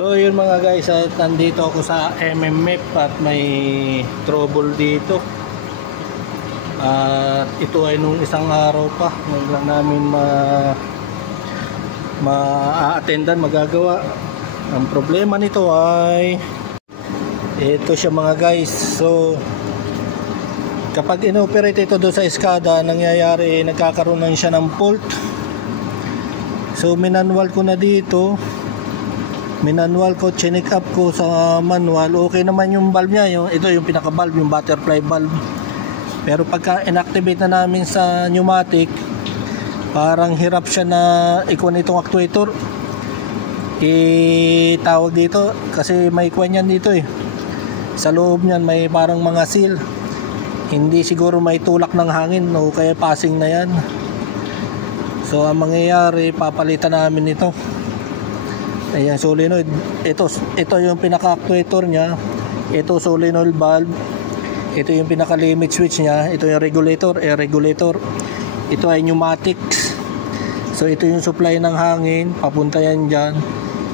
So yun mga guys, at nandito ako sa MMF at may trouble dito. At ito ay nung isang araw pa, ngayon lang namin ma-attendan, magagawa. Ang problema nito ay ito siya mga guys. So kapag inoperate ito doon sa SCADA, nangyayari nagkakaroon lang siya ng fault. So minanwal ko na dito, chinik up ko sa manual. Okay naman yung valve niya, ito yung pinaka valve, yung butterfly valve. Pero pagka inactivate na namin sa pneumatic, parang hirap siya na ikuha nitong actuator. Tawag dito kasi may kuwan yan dito sa loob niyan may parang mga seal. Hindi siguro may tulak ng hangin o kaya passing na yan. So ang mangyayari, papalitan namin ito. Ayan, solenoid. Ito yung pinaka-actuator niya. Ito solenoid valve. Ito yung pinaka-limit switch niya. Ito yung regulator, air regulator. Ito ay pneumatics. So ito yung supply ng hangin, papunta yan dyan.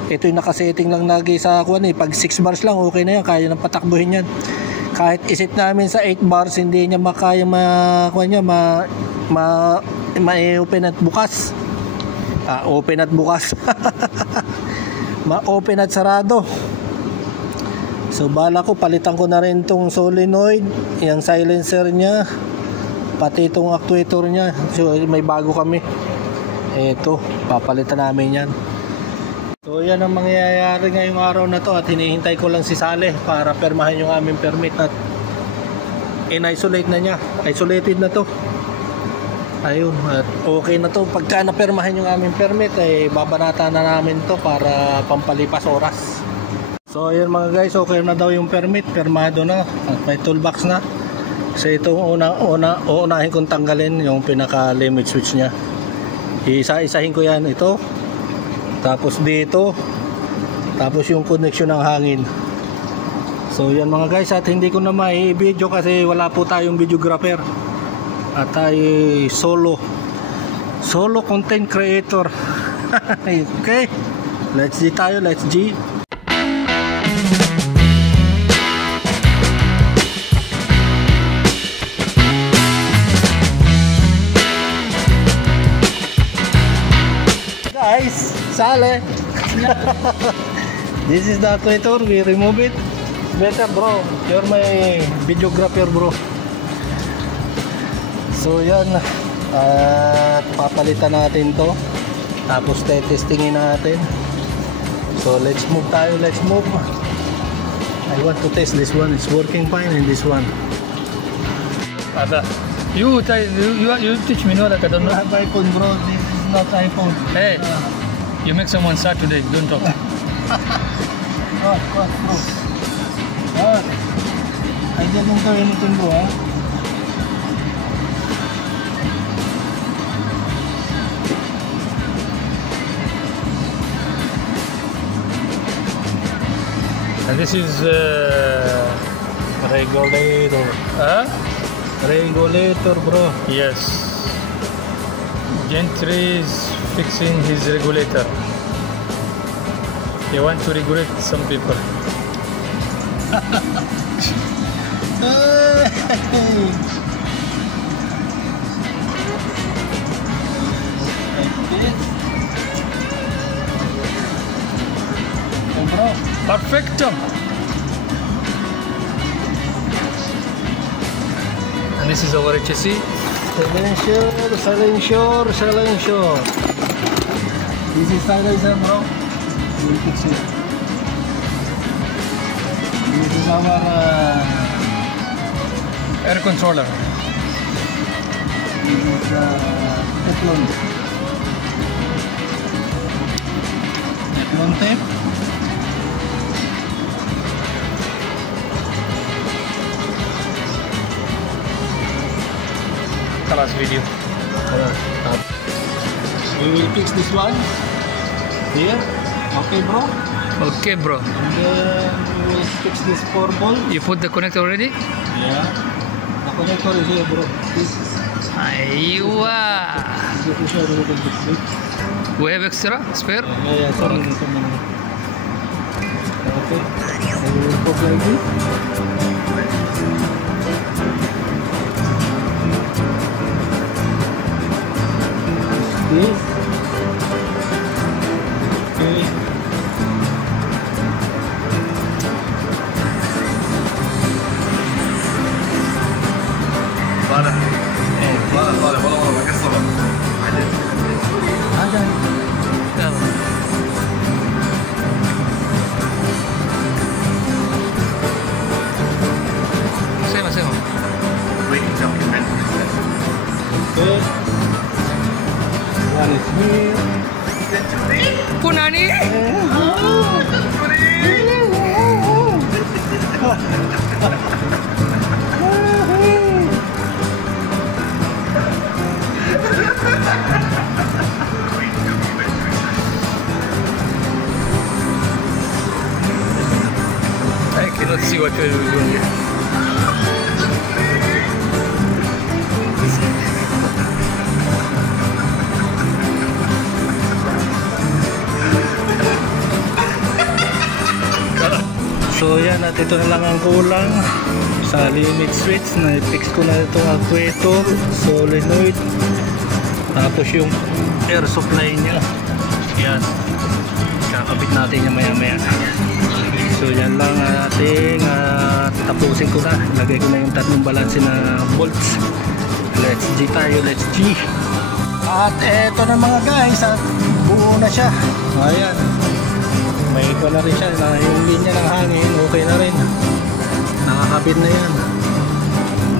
Ito yung nakasetting lang lagi sa kuwan pag 6 bars lang okay na yan, kaya nang patakbuhin yan. Kahit isit namin sa 8 bars, hindi niya makaya ma-open at bukas. Open at bukas. Ma-open at sarado. So bala ko, palitan ko na rin tong solenoid, yung silencer niya, pati itong actuator niya. So may bago kami. Ito, papalitan namin yan. So yan ang mangyayari ngayong araw na to, at hinihintay ko lang si Saleh para permahan yung aming permit at in-isolate na niya. Isolated na to. Ayun, at okay na to. Pagka napermahan yung aming permit, babanata na namin to para pampalipas oras. So ayun mga guys, okay na daw yung permit, permado na at may toolbox na. So itong uunahin kong tanggalin yung pinaka limit switch nya. Isa-isahin ko yan, ito, tapos dito, tapos yung connection ng hangin. So yan mga guys, at hindi ko na mai-video kasi wala po tayong videographer. At tayo solo content creator. Okay, let's G tayo, let's G. Guys, Saleh. This is the actuator, we remove it. Better bro, you're my videographer bro. So yan, at papalitan natin to, tapos testingin natin. So let's move tayo, let's move. I want to test this one, it's working fine, and this one. Ada, you teach me, no, like I don't know. You have iPhone bro, this is not iPhone. Hey, you make someone sad today, don't talk. What bro? What? I didn't do anything bro, huh? And this is regulator. huh? Regulator bro. Yes. Gentry is fixing his regulator. He want to regulate some people. Bro. Perfecto. And this is our HSC. Silencer. This is silencer bro. We'll fix it. This is our Air controller. this is Teflon tape. Class video. We will fix this one here. Okay bro. Okay, bro. And then we will fix this 4 bolt. You put the connector already? Yeah. The connector is here bro. This Aywa. is a little bit big. We have extra spare? Yeah, sorry. look like this. This. Okay. Vale, questo va. Ada. Sema. Okay. One is here. Punani? I cannot see what you're doing here. So yan, at ito na lang ang kulang sa limit switch. Na-fix ko na itong actuator, solenoid, tapos yung air supply nya. Yan, kakabit natin yung maya maya. So yan lang ating tapusin ko na. Lagay ko na yung tatlong balanse na bolts. Let's G tayo, let's G. At eto na mga guys, at buo na siya. Ayan, may ito na rin siya na yung linya ng hangin, okay na rin, nakakabit na yan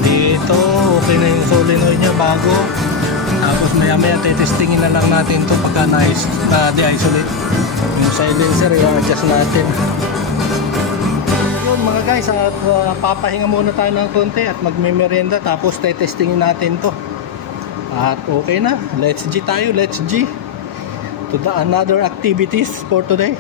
dito. Okay na yung solenoid nya, bago. Tapos maya maya testingin na lang natin to pagka na-de-isolate yung silencer, i-adjust natin. Yun mga guys, at papahinga muna tayo ng konti at magme-merienda, tapos testingin natin to. At okay na, let's G tayo, let's G to the another activities for today.